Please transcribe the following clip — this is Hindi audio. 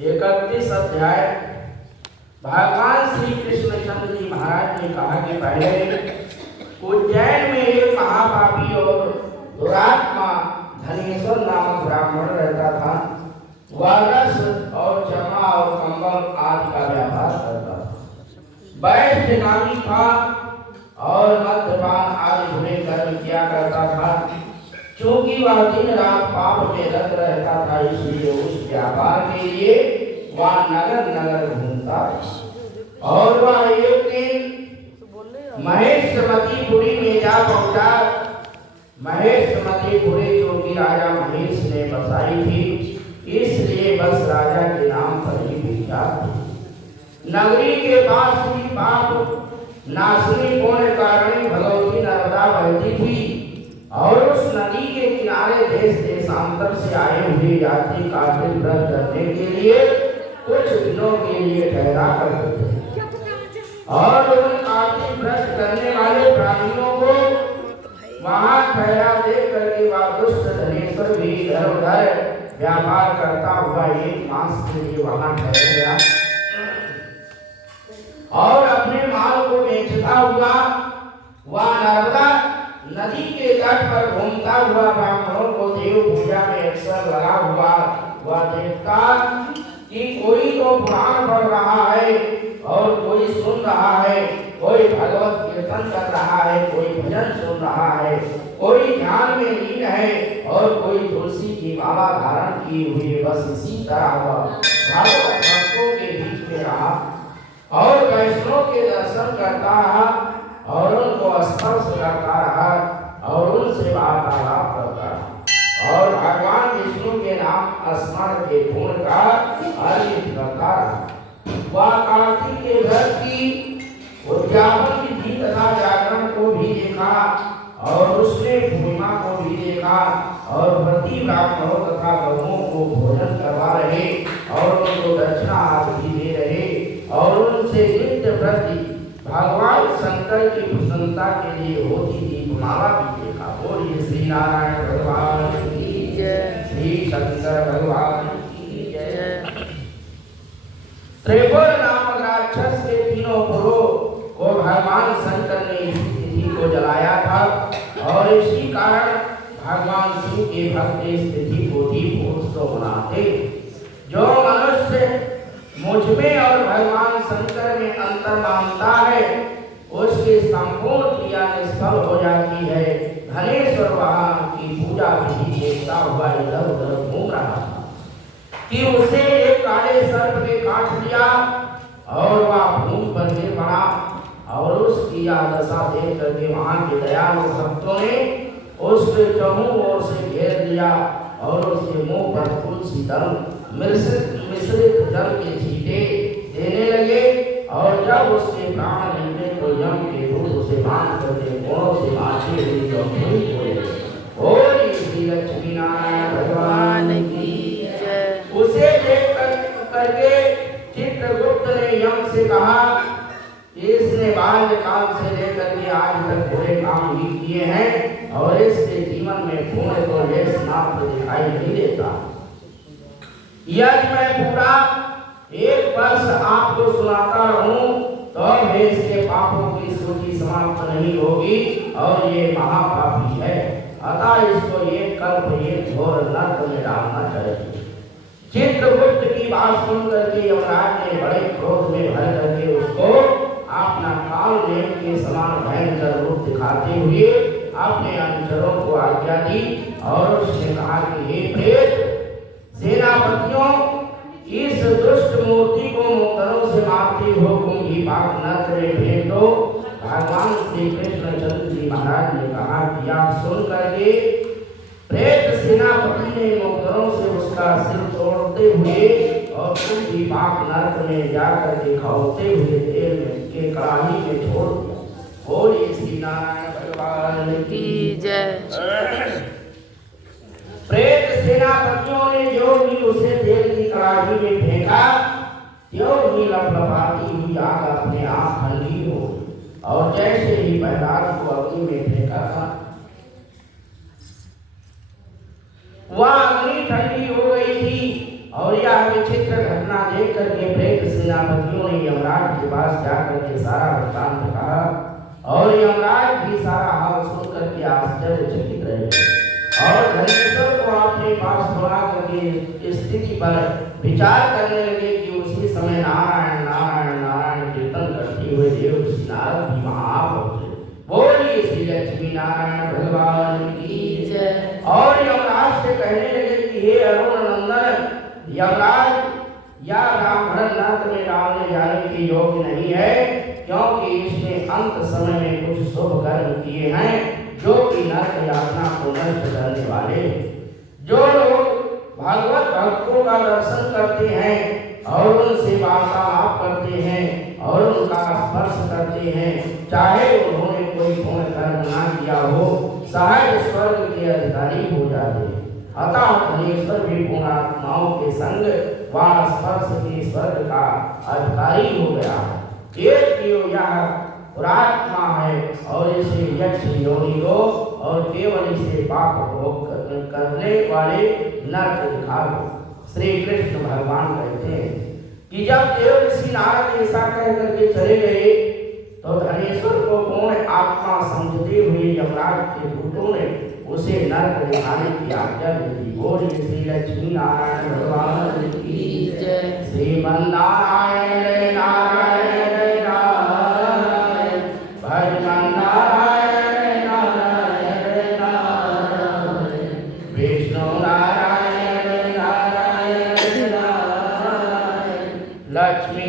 31 अध्याय। भगवान श्री कृष्णचंद्र जी महाराज ने कहा कि पहले उज्जैन में एक महापापी और दुरात्मा धनेश्वर नामक ब्राह्मण रहता था। वह रस और चमा और कंबल आदि का व्यापार करता था। वैश्यगामी था और मद्यपान आदि बुरे कर्म किया करता था। क्योंकि वह दिन रात पाप में रत रहता था, इसलिए उस व्यापार के लिए वह नगर नगर घूमता था। और वह एक दिन महेश्वरमतीपुरी में जा पहुंचा। महेश्वरमतीपुरी जो कि राजा महेश ने बसाई थी, इसलिए बस राजा के नाम पर ही विख्यात थी। नगरी के पास ही पाप नाशनी पुण्य कारणी भगवती नर्मदा बहती थी और उस नदी के किनारे देश देशांतर से आए हुए यात्री कार्तिक व्रत करने के लिए कुछ दिनों के लिए ठहरा करते थे। और उन कार्तिक व्रत करने वाले प्राणियों को वहां ठहरा देख करके वह दुष्ट धनेश्वर भी इधर उधर व्यापार करता हुआ एक मास के लिए वहां ठहर गया और अपने माल को बेचता हुआ वह नर्मदा नदी के तट पर घूमता हुआ ब्राह्मणों को देव पूजा में अक्सर लगा हुआ वह देखता कि कोई तो पुराण पढ़ रहा है और कोई सुन रहा है, कोई भगवत कीर्तन कर रहा है, कोई भजन सुन रहा है, कोई ध्यान में लीन है और कोई तुलसी की माला धारण किए हुए बस इसी तरह भागवत भक्तों के बीच में रहा और वैष्णव के दर्शन करता रहा और उनको स्पर्श करता रहा और उनसे वार्तालाप करता रहा और भगवान विष्णु के नाम स्मरण के गुण का अर्जित करता रहा। वह कार्तिक के व्रत की उद्यापन विधि तथा जागरण को भी देखा और उसने पूर्णिमा को भी देखा और व्रती ब्राह्मणों तथा गौओं को भोजन करवा रहे और उनको दक्षिणा आदि दे रहे और उनसे नित्य व्रती भगवान शंकर की प्रसन्नता के लिए होती दीपमाला भी देखा। बोलिए श्री नारायण भगवान की जय, श्री शंकर भगवान की जय। त्रिपुर नामक राक्षस के तीनों पुरों को भगवान शंकर ने इसी तिथि को जलाया था और इसी कारण भगवान शिव के भक्त इस तिथि को दीपोत्सव मनाते। जो मनुष्य मुझ में और भगवान शंकर में अंतर मानता है उसकी संपूर्ण क्रिया निष्फल हो जाती है। धनेश्वर वहां की पूजा विधि देखता हुआ इधर उधर घूम रहा था कि उसे एक काले सर्प ने काट लिया और वह भूमि पर गिर पड़ा और उसकी यह दशा देख करके वहां के दयालु भक्तों ने उसके चहुं ओर से घेर लिया और उसके मुंह पर तुलसी दल मिश्रित जल के छींटे देने लगे और जब उसके प्राण निकले तो यम के दूत उसे बांध करके मोड़ों से मारते हुए बोलिए श्री लक्ष्मी नारायण भगवान की जय। उसे देख करके चित्रगुप्त ने यम से कहा इसने बाल्यकाल से लेकर के आज तक बुरे काम ही किए हैं और इसके जीवन में पुण्य को लेस मात्र दिखाई नहीं देता। यदि मैं पूरा 1 वर्ष आपको सुनाता रहूं तो भी इसके पापों की सूची समाप्त नहीं होगी और ये महापापी है, अतः इसको एक कल्प एक घोर नरक में डालना चाहिए। चित्रगुप्त की बात सुन करके यमराज ने बड़े क्रोध में भर करके उसको अपना काल देव के समान भयंकर रूप दिखाते हुए अपने अनुचरों को आज्ञा दी और उसने कहा कि हे प्रेत सेनापतियों, इस दुष्ट मूर्ति को मुक्तरों से मारते हो कुंभी पाप न करे भेंटो। भगवान श्री कृष्णचंद्र जी महाराज ने कहा कि आप सुन करके प्रेत सेनापति ने मुक्तरों से उसका सिर तोड़ते हुए और कुंभी पाप नरक में जाकर के खौलते हुए तेल में के कड़ाही में छोड़ दिया। बोलिए श्री नारायण भगवान की जय। प्रेत सेनापतियों ने जो भी उसे तेल की कड़ाही में फेंका त्यों ही लपलपाती हुई आग अपने आप ठंडी हो और जैसे ही प्रहलाद को अग्नि में फेंका था वह अग्नि ठंडी हो गई थी और यह विचित्र घटना करके प्रेत सेनापतियों ने यमराज के पास जाकर के सारा वृत्तांत कहा और यमराज भी सारा हाल सुन करके आश्चर्यचकित रहे और धनेश्वर को अपने पास बुला करके स्थिति पर विचार करने लगे कि उसी समय नारायण नारायण नारायण कीर्तन करते हुए देव नारद भी वहां पहुंचे। बोलिए श्री लक्ष्मी नारायण भगवान की जय। और यमराज से कहने लगे कि हे अरुण नंदन, यमराज या ब्राह्मण नरक में डालने जाने के योग्य नहीं है, क्योंकि इसने अंत समय में कुछ शुभ कर्म किए हैं जो कि नरक यातना को नष्ट करने वाले। जो लोग भगवत भक्तों का दर्शन करते हैं और उनसे वार्तालाप करते हैं और उनका स्पर्श करते हैं, चाहे उन्होंने कोई पुण्य कर्म ना किया हो, सहज स्वर्ग के अधिकारी हो जाते हैं। अतः धनेश्वर भी पुण्यात्माओं के संग व स्पर्श के स्वर्ग का अधिकारी हो गया है। यह पुरात्मा है और इसे यक्ष योनि को और केवल इसे पाप भोग करने वाले नरक दिखा दो। श्री कृष्ण भगवान कहते हैं कि जब देव ऋषि नारद ऐसा कह करके चले गए तो धनेश्वर को पूर्ण आत्मा समझते हुए यमराज के दूतों ने उसे नरक दिखाने की आज्ञा दे दी। बोलिए श्री लक्ष्मी नारायण भगवान की जय। श्रीमन्नारायण नारायण नारायण भगवान नारायण नारायण नारायण विष्णु नारायण नारायण नारायण लक्ष्मी